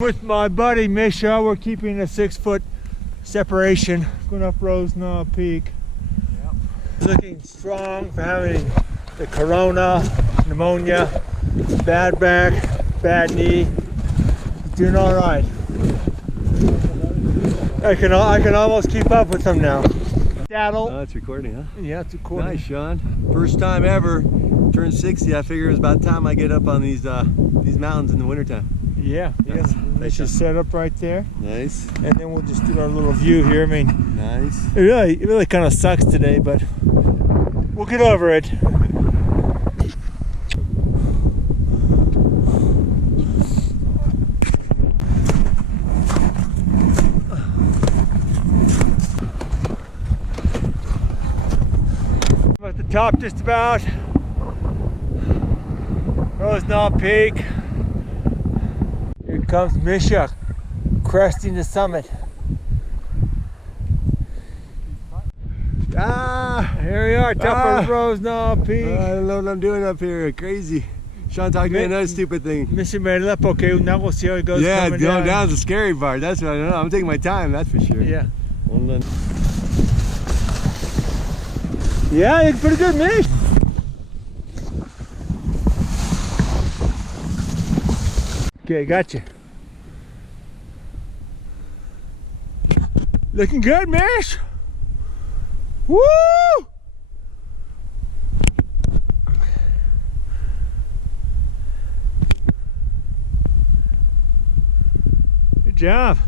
With my buddy Micha, we're keeping a 6-foot separation going up Rose Knob Peak. Yep. Looking strong for having the corona, pneumonia, bad back, bad knee. Doing all right. I can almost keep up with him now. Saddle. Oh, it's recording, huh? Yeah, it's recording. Nice, Sean. First time ever. Turned 60. I figure it was about time I get up on these mountains in the wintertime. Yeah, yeah. Let's just set up right there. Nice. And then we'll just do our little view here. I mean, nice. It really kind of sucks today, but we'll get over it. I'm at the top just about. Rose Knob Peak. Here comes Micha, cresting the summit. Here we are, top of Rose Knob Peak. I don't know what I'm doing up here, crazy. Sean talked to me another stupid thing. Micha made it up okay, now we'll see how it goes. Yeah, going down's the scary part, that's what I know. I'm taking my time, that's for sure. Yeah. Hold on. Yeah, it's pretty good, Mish. Okay, gotcha. Looking good, Mish. Woo! Good job.